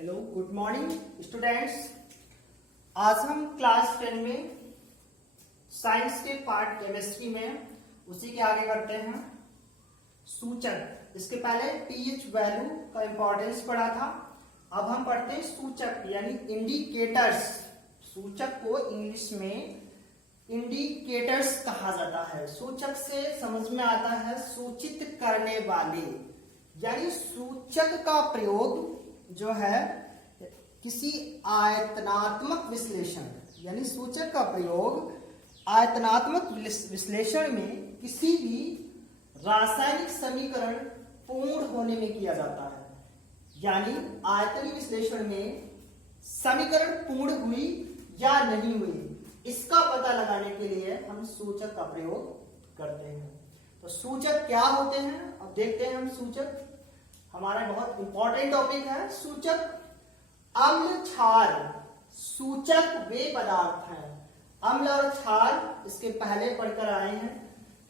Hello good morning students. आज हम class 10 में साइंस के पार्ट केमिस्ट्री में उसी के आगे करते हैं सूचक। इसके पहले पीएच वैल्यू का इंपॉर्टेंस पढ़ा था। अब हम पढ़ते हैं सूचक यानी इंडिकेटर्स। सूचक को इंग्लिश में इंडिकेटर्स कहा जाता है। सूचक से समझ में आता है सूचित करने वाले, यानी सूचक का प्रयोग जो है किसी आयतनात्मक विश्लेषण, यानी सूचक का प्रयोग आयतनात्मक विश्लेषण में किसी भी रासायनिक समीकरण पूर्ण होने में किया जाता है। यानी आयतनीय विश्लेषण में समीकरण पूर्ण हुई या नहीं हुई, इसका पता लगाने के लिए हम सूचक का प्रयोग करते हैं। तो सूचक क्या होते हैं, अब देखते हैं हम। सूचक हमारा बहुत इंपॉर्टेंट टॉपिक है। सूचक अम्ल क्षार सूचक वे पदार्थ हैं। अम्ल और क्षार इसके पहले पढ़कर आए हैं।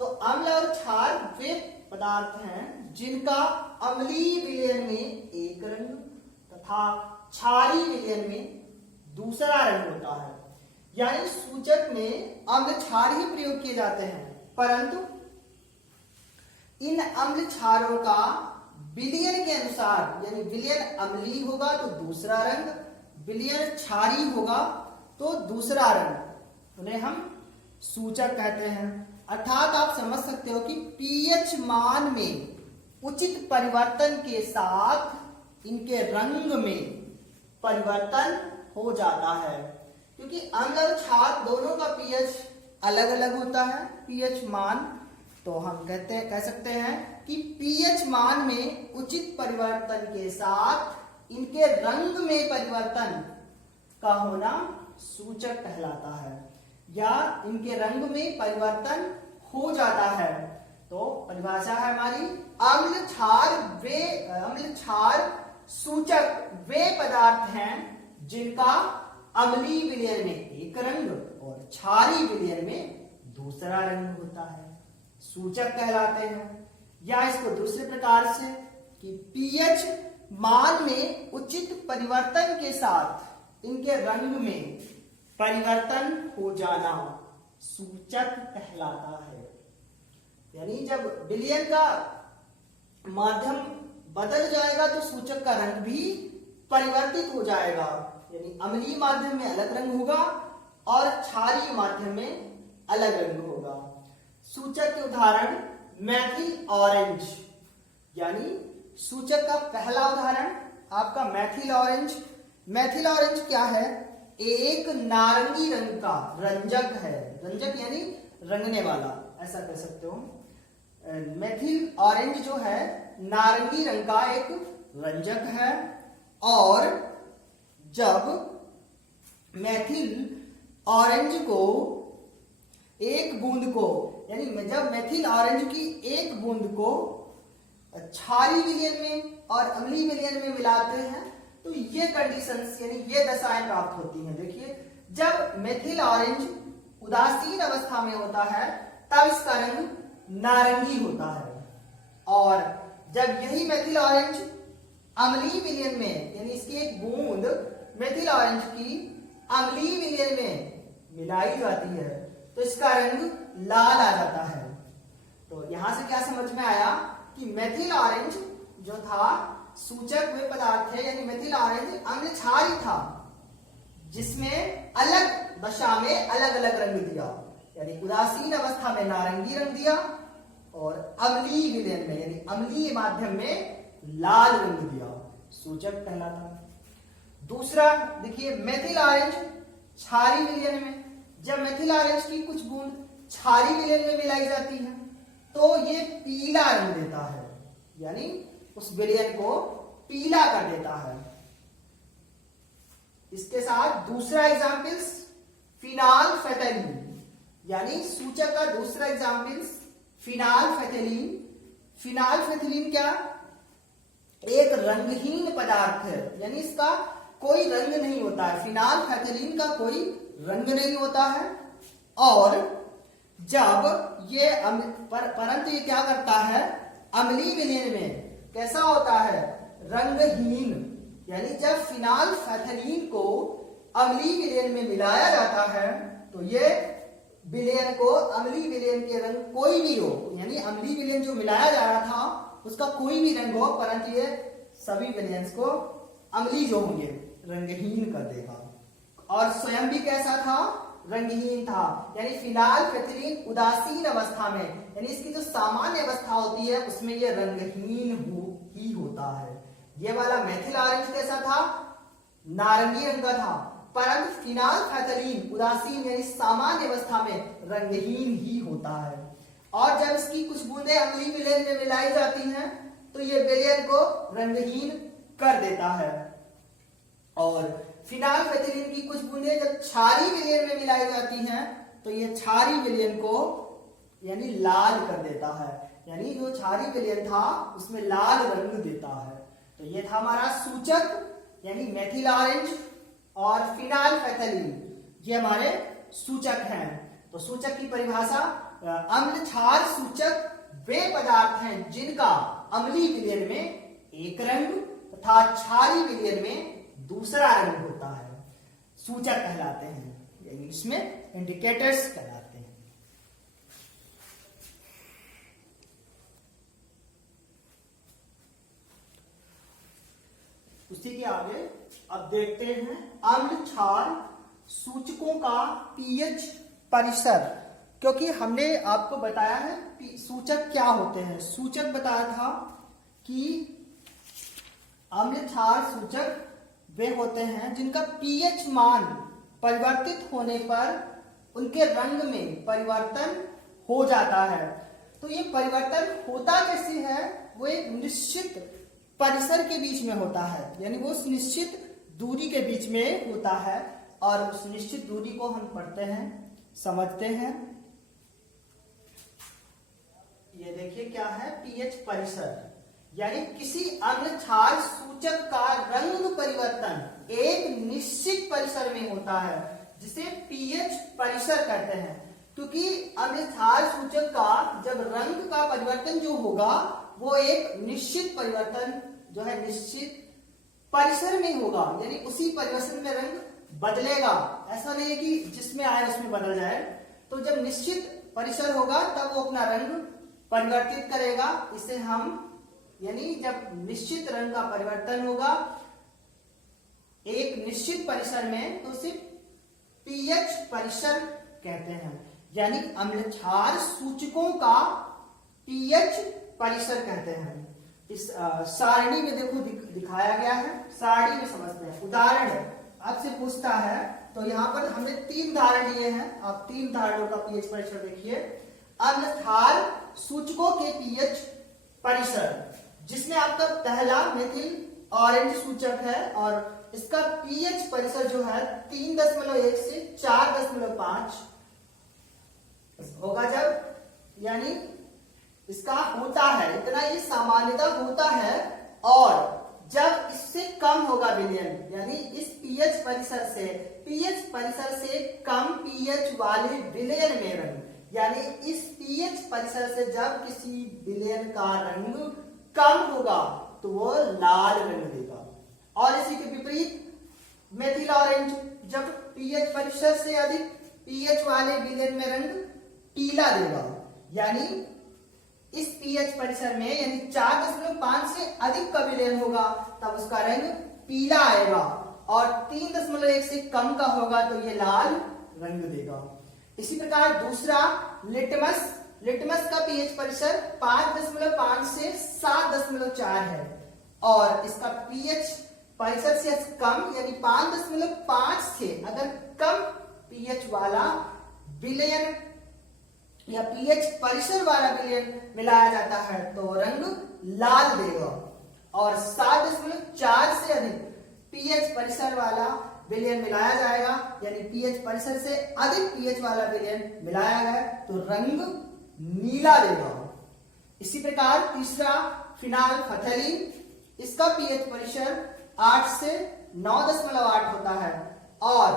तो अम्ल और क्षार वे पदार्थ हैं जिनका अम्लीय विलयन में एक रंग तथा क्षारीय विलयन में दूसरा रंग होता है। यानी सूचक में अम्ल क्षार ही प्रयोग किए जाते हैं, परंतु इन अम्ल क्षारों का विलयन के अनुसार, यानी विलयन अम्लीय होगा तो दूसरा रंग, विलयन क्षारीय होगा तो दूसरा रंग, उन्हें हम सूचक कहते हैं। अर्थात आप समझ सकते हो कि पीएच मान में उचित परिवर्तन के साथ इनके रंग में परिवर्तन हो जाता है। क्योंकि अम्ल और क्षार दोनों का पीएच अलग अलग होता है। पीएच मान तो हम कह सकते हैं कि पीएच मान में उचित परिवर्तन के साथ इनके रंग में परिवर्तन का होना सूचक कहलाता है, या इनके रंग में परिवर्तन हो जाता है। तो परिभाषा है हमारी, अम्ल क्षार सूचक वे पदार्थ हैं जिनका अम्लीय विलयन में एक रंग और क्षारीय विलयन में दूसरा रंग होता है, सूचक कहलाते हैं। या इसको दूसरे प्रकार से कि पीएच मान में उचित परिवर्तन के साथ इनके रंग में परिवर्तन हो जाना सूचक कहलाता है। यानी जब विलयन का माध्यम बदल जाएगा तो सूचक का रंग भी परिवर्तित हो जाएगा। यानी अम्लीय माध्यम में अलग रंग होगा और क्षारीय माध्यम में अलग रंग होगा। सूचक के उदाहरण मैथिल ऑरेंज, यानी सूचक का पहला उदाहरण आपका मैथिल ऑरेंज। मैथिल ऑरेंज क्या है? एक नारंगी रंग का रंजक है। रंजक यानी रंगने वाला, ऐसा कह सकते हो। मैथिल ऑरेंज जो है नारंगी रंग का एक रंजक है। और जब मैथिल ऑरेंज को एक बूंद को, यानी जब मैथिल ऑरेंज की एक बूंद को क्षारीय विलयन में और अम्लीय विलयन में मिलाते हैं तो ये कंडीशंस, यानी ये दशाएं प्राप्त होती हैं। देखिए, जब मैथिल ऑरेंज उदासीन अवस्था में होता है तब इसका रंग नारंगी होता है, और जब यही मैथिल ऑरेंज अम्लीय विलयन में, यानी इसकी एक बूंद मैथिल ऑरेंज की अम्लीय विलयन में मिलाई जाती है तो इसका रंग लाल आ जाता है। तो यहां से क्या समझ में आया कि मैथिल ऑरेंज जो था सूचक वे पदार्थ है, यानी मैथिल ऑरेंज अम्ल क्षारीय था जिसमें अलग दशा में अलग अलग रंग दिया। यानी उदासीन अवस्था में नारंगी रंग दिया और अम्लीय विलयन में, यानी अम्लीय माध्यम में लाल रंग दिया, सूचक कहलाता। दूसरा देखिए, मैथिल ऑरेंज क्षारीय विलयन में, जब मैथिल ऑरेंज की कुछ बूंद क्षारीय विलयन में मिलाई जाती है तो ये पीला रंग देता है, यानी उस विलयन को पीला कर देता है। इसके साथ दूसरा एग्जाम्पल्स फिनाल्फेथलीन, यानी सूचक का दूसरा एग्जाम्पल्स फिनाल्फेथलीन। फिनाल्फेथलीन क्या? एक रंगहीन पदार्थ है, यानी इसका कोई रंग नहीं होता है। फिनाल्फेथलीन का कोई रंग नहीं होता है। और जब ये परंतु ये क्या करता है? अम्लीय विलयन में कैसा होता है? रंगहीन, यानी जब फिनाल फैथलीन को अम्लीय विलयन में मिलाया जाता है तो ये विलयन को अम्लीय विलयन के रंग कोई भी हो, यानी अम्लीय विलयन जो मिलाया जा रहा था उसका कोई भी रंग हो, परंतु ये सभी विलयंस को अम्लीय जो होंगे रंगहीन कर देगा। और स्वयं भी कैसा था? रंगहीन था। यानी फिनाल फैथलीन उदासीन अवस्था में, यानी इसकी जो सामान्य अवस्था होती है उसमें ये रंगहीन ही होता है। ये वाला मेथिल ऑरेंज कैसा था? नारंगी रंग का था, परंतु फिनाल फैथलीन उदासीन यानी सामान्य अवस्था में रंगहीन ही होता है। और जब इसकी कुछ बूंदें अम्लीय विलयन में मिलाई जाती हैं तो ये विलयन को रंगहीन कर देता है। और फिनाल फैथलीन की कुछ बूंदें जब क्षारीय विलयन में मिलाई जाती हैं तो ये क्षारीय विलयन को यानी लाल कर देता है, यानी जो क्षारीय विलयन था उसमें लाल रंग देता है। तो ये था हमारा सूचक, यानी मेथिल ऑरेंज और फिनाल फैथलीन, ये हमारे सूचक हैं। तो सूचक की परिभाषा, अम्ल क्षार सूचक वे पदार्थ हैं जिनका अम्लीय विलयन में एक रंग तथा क्षारीय विलयन में दूसरा रंग होता है, सूचक कहलाते हैं, यानी इसमें इंडिकेटर्स कहलाते हैं। उसी के आगे अब देखते हैं अम्ल क्षार सूचकों का पीएच परिसर, क्योंकि हमने आपको बताया है सूचक क्या होते हैं। सूचक बताया था कि अम्ल क्षार सूचक वे होते हैं जिनका पीएच मान परिवर्तित होने पर उनके रंग में परिवर्तन हो जाता है। तो ये परिवर्तन होता कैसे है? वो एक निश्चित परिसर के बीच में होता है, यानी वो उस निश्चित दूरी के बीच में होता है। और उस निश्चित दूरी को हम पढ़ते हैं, समझते हैं। ये देखिए क्या है पीएच परिसर, यानी किसी अम्ल क्षार सूचक का रंग परिवर्तन एक निश्चित परिसर में होता है जिसे पीएच परिसर कहते हैं। क्योंकि अम्ल क्षार सूचक का जब रंग का परिवर्तन जो होगा वो एक निश्चित परिवर्तन जो है निश्चित परिसर में होगा, यानी उसी परिवर्तन में रंग बदलेगा। ऐसा नहीं है कि जिसमें आए उसमें बदल जाए। तो जब निश्चित परिसर होगा तब वो अपना रंग परिवर्तित करेगा। इसे हम यानी जब निश्चित रंग का परिवर्तन होगा एक निश्चित परिसर में तो उसे पीएच परिसर कहते हैं, यानी अम्ल क्षार सूचकों का पीएच परिसर कहते हैं। इस सारणी में देखो दिखाया गया है, सारणी में समझते हैं। उदाहरण आपसे पूछता है तो यहाँ पर हमने 3 उदाहरण लिए हैं, आप 3 उदाहरणों का पीएच परिसर देखिए। अम्ल क्षार सूचकों के पीएच परिसर, जिसमें आपका पहला मेथिल ऑरेंज सूचक है और इसका पीएच परिसर जो है 3.1 से 4.5 होगा जब, यानी इसका होता है इतना, ये सामान्यता होता है। और जब इससे कम होगा विलयन, यानी इस पीएच परिसर से कम पीएच वाले विलयन में रंग, यानी इस पीएच परिसर से जब किसी विलयन का रंग कम होगा तो वो लाल रंग देगा। और इसी के विपरीत मेथिल ऑरेंज जब पीएच परिसर से अधिक पीएच वाले विलयन में रंग पीला देगा, यानी इस पीएच परिसर में यानी 4.5 से अधिक का विलयन होगा तब उसका रंग पीला आएगा, और 3.1 से कम का होगा तो ये लाल रंग देगा। इसी प्रकार दूसरा लिटमस का पीएच परिसर 5.5 से 7.4 है और इसका पीएच परिसर से कम यानी 5.5 से अगर कम पीएच वाला विलयन या पीएच परिसर वाला विलयन मिलाया जाता है तो रंग लाल देगा, और 7.4 से अधिक पीएच परिसर वाला विलयन मिलाया जाएगा, यानी पीएच परिसर से अधिक पीएच वाला विलयन मिलाया गया तो रंग नीला देगा। इसी प्रकार तीसरा फिनाल फैथलीन, इसका पीएच परिसर 8 से 9.8 होता है, और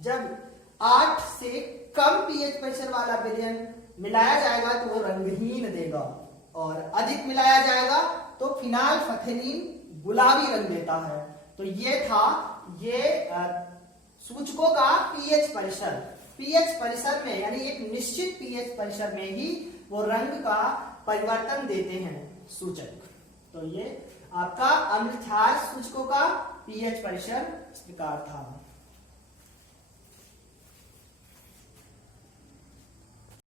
जब 8 से कम पीएच परिसर वाला विलयन मिलाया जाएगा तो वो रंगहीन देगा, और अधिक मिलाया जाएगा तो फिनाल फैथलीन गुलाबी रंग देता है। तो ये था ये सूचकों का पीएच परिसर। पीएच परिसर में यानी एक निश्चित पीएच परिसर में ही वो रंग का परिवर्तन देते हैं सूचक। तो ये आपका अम्ल क्षार सूचकों का पीएच परिसर इस प्रकार था।